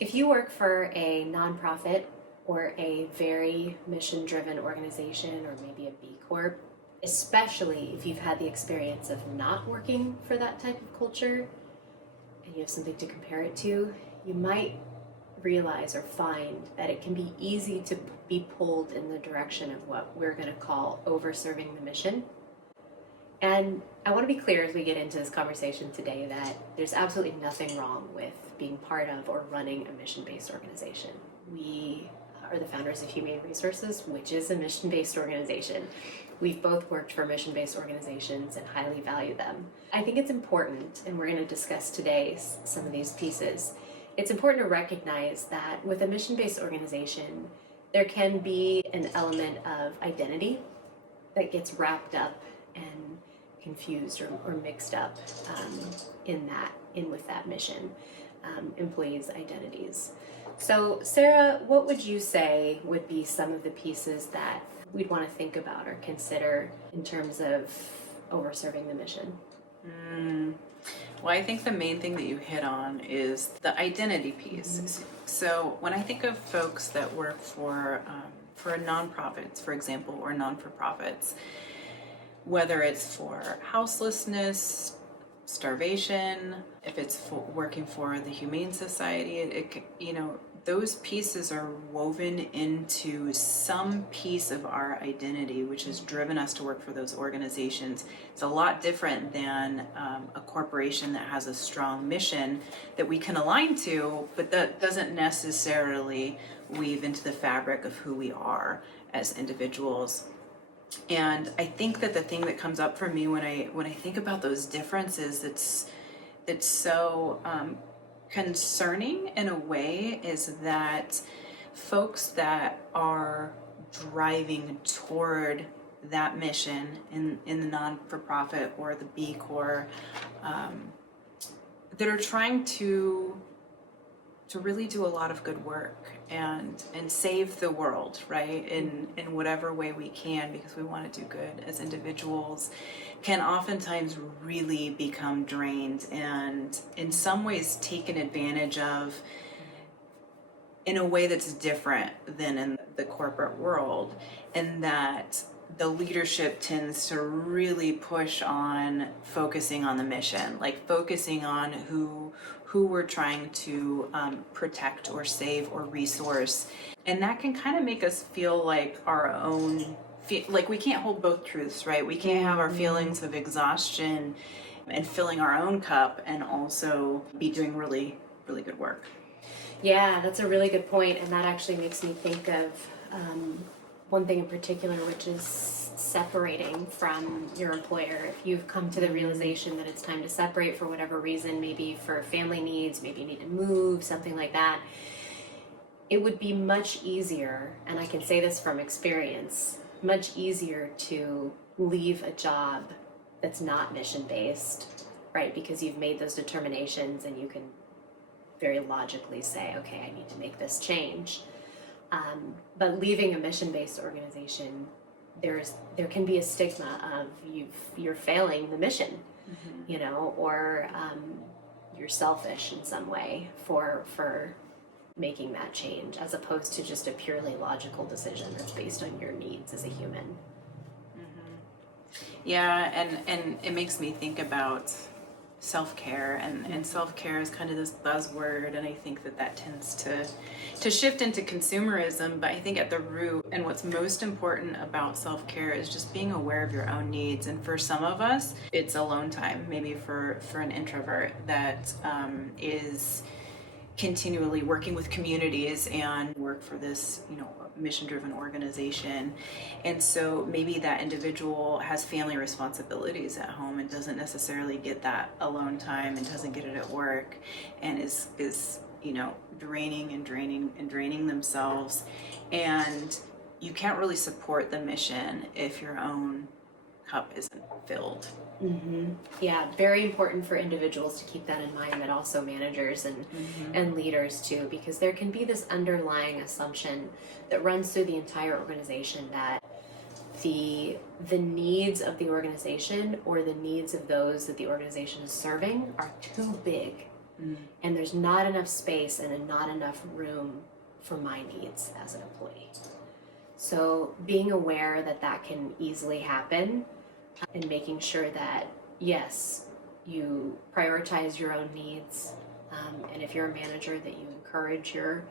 If you work for a nonprofit or a very mission-driven organization or maybe a B Corp, especially if you've had the experience of not working for that type of culture and you have something to compare it to, you might realize or find that it can be easy to be pulled in the direction of what we're going to call overserving the mission. And I want to be clear as we get into this conversation today that there's absolutely nothing wrong with being part of or running a mission-based organization. We are the founders of Humane Resources, which is a mission-based organization. We've both worked for mission-based organizations and highly value them. I think it's important, and we're going to discuss today some of these pieces. It's important to recognize that with a mission-based organization, there can be an element of identity that gets wrapped up and confused or mixed up in with that mission, employees' identities. So Sarah, what would you say would be some of the pieces that we'd want to think about or consider in terms of overserving the mission? Well, I think the main thing that you hit on is the identity piece. So when I think of folks that work for nonprofits, for example, or non-for-profits, whether it's for houselessness, starvation, if it's for working for the Humane Society, those pieces are woven into some piece of our identity, which has driven us to work for those organizations. It's a lot different than a corporation that has a strong mission that we can align to, but that doesn't necessarily weave into the fabric of who we are as individuals. And I think that the thing that comes up for me when I think about those differences that's so concerning in a way is that folks that are driving toward that mission in the non-for-profit or the B Corp that are trying to really do a lot of good work and save the world, right, in whatever way we can, because we want to do good as individuals, can oftentimes really become drained and in some ways taken advantage of in a way that's different than in the corporate world, and that the leadership tends to really push on focusing on the mission, like focusing on who we're trying to protect or save or resource. And that can kind of make us feel like our own, like we can't hold both truths, right? We can't have our feelings of exhaustion and filling our own cup and also be doing really, really good work. Yeah, that's a really good point, and that actually makes me think of one thing in particular, which is separating from your employer. If you've come to the realization that it's time to separate for whatever reason, maybe for family needs, maybe you need to move, something like that, it would be much easier, and I can say this from experience, much easier to leave a job that's not mission-based, right? Because you've made those determinations and you can very logically say, okay, I need to make this change. But leaving a mission-based organization, there can be a stigma of you're failing the mission, or you're selfish in some way for making that change, as opposed to just a purely logical decision that's based on your needs as a human. Yeah, and it makes me think about self-care, and self-care is kind of this buzzword, and I think that tends to shift into consumerism, but I think at the root and what's most important about self-care is just being aware of your own needs. And for some of us, it's alone time, maybe for an introvert that is continually working with communities and work for this, mission-driven organization. And so maybe that individual has family responsibilities at home and doesn't necessarily get that alone time and doesn't get it at work, and is draining themselves. And you can't really support the mission if your own cup isn't filled. Yeah, very important for individuals to keep that in mind, but also managers and leaders too, because there can be this underlying assumption that runs through the entire organization that the needs of the organization or the needs of those that the organization is serving are too big and there's not enough space and not enough room for my needs as an employee. So being aware that that can easily happen and making sure that, yes, you prioritize your own needs, and if you're a manager, that you encourage your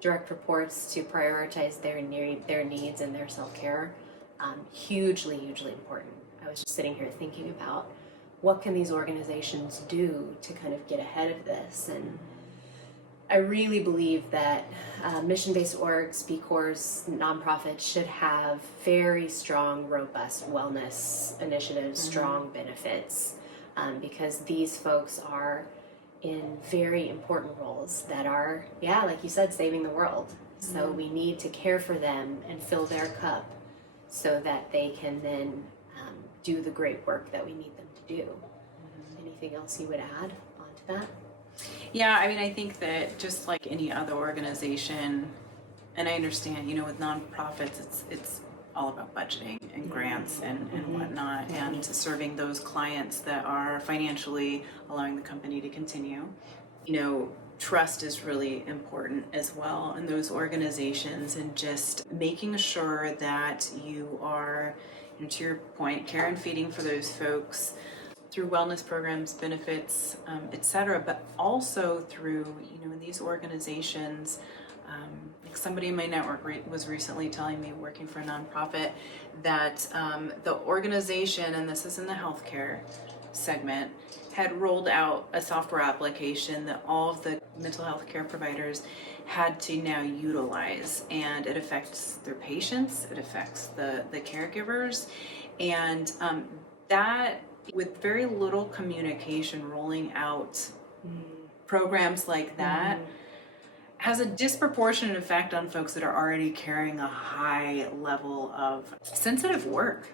direct reports to prioritize their needs and their self-care. Hugely important. I was just sitting here thinking about what can these organizations do to kind of get ahead of this, and I really believe that mission-based orgs, B Corps, nonprofits should have very strong, robust wellness initiatives, strong benefits, because these folks are in very important roles that are, like you said, saving the world. So we need to care for them and fill their cup so that they can then do the great work that we need them to do. Anything else you would add onto that? Yeah, I mean, I think that just like any other organization, and I understand, with nonprofits, it's all about budgeting and grants and whatnot, and serving those clients that are financially allowing the company to continue. Trust is really important as well in those organizations, and just making sure that you are, to your point, care and feeding for those folks through wellness programs, benefits, etc., but also through, in these organizations, like somebody in my network was recently telling me, working for a nonprofit, that the organization, and this is in the healthcare segment, had rolled out a software application that all of the mental health care providers had to now utilize, and it affects their patients, it affects the caregivers, and that, with very little communication, rolling out programs like that has a disproportionate effect on folks that are already carrying a high level of sensitive work,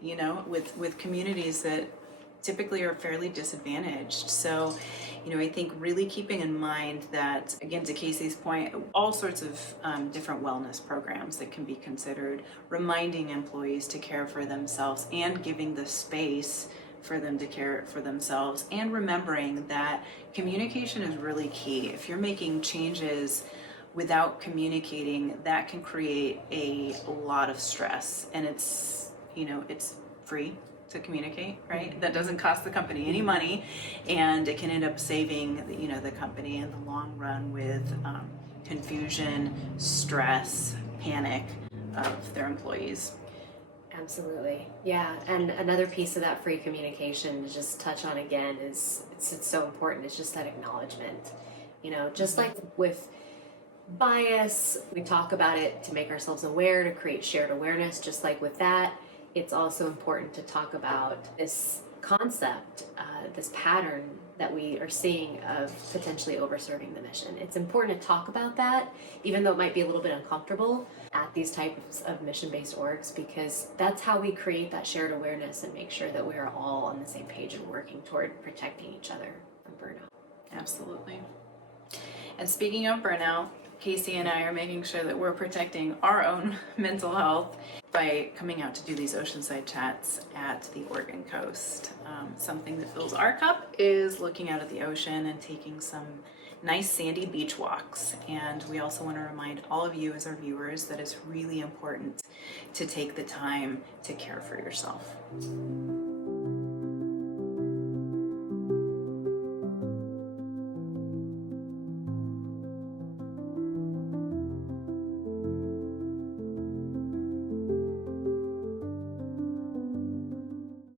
with communities that typically are fairly disadvantaged. So, I think really keeping in mind that, again, to Casey's point, all sorts of different wellness programs that can be considered, reminding employees to care for themselves and giving the space for them to care for themselves, and remembering that communication is really key. If you're making changes without communicating, that can create a lot of stress, and it's free to communicate, right? That doesn't cost the company any money, and it can end up saving the company in the long run with confusion, stress, panic of their employees. Absolutely. Yeah. And another piece of that free communication to just touch on again is it's so important. It's just that acknowledgement. Just like with bias, we talk about it to make ourselves aware, to create shared awareness. Just like with that, it's also important to talk about this concept, this pattern that we are seeing of potentially overserving the mission. It's important to talk about that, even though it might be a little bit uncomfortable at these types of mission-based orgs, because that's how we create that shared awareness and make sure that we are all on the same page and working toward protecting each other from burnout. Absolutely. And speaking of burnout, Casey and I are making sure that we're protecting our own mental health by coming out to do these oceanside chats at the Oregon coast. Something that fills our cup is looking out at the ocean and taking some nice sandy beach walks. And we also want to remind all of you as our viewers that it's really important to take the time to care for yourself.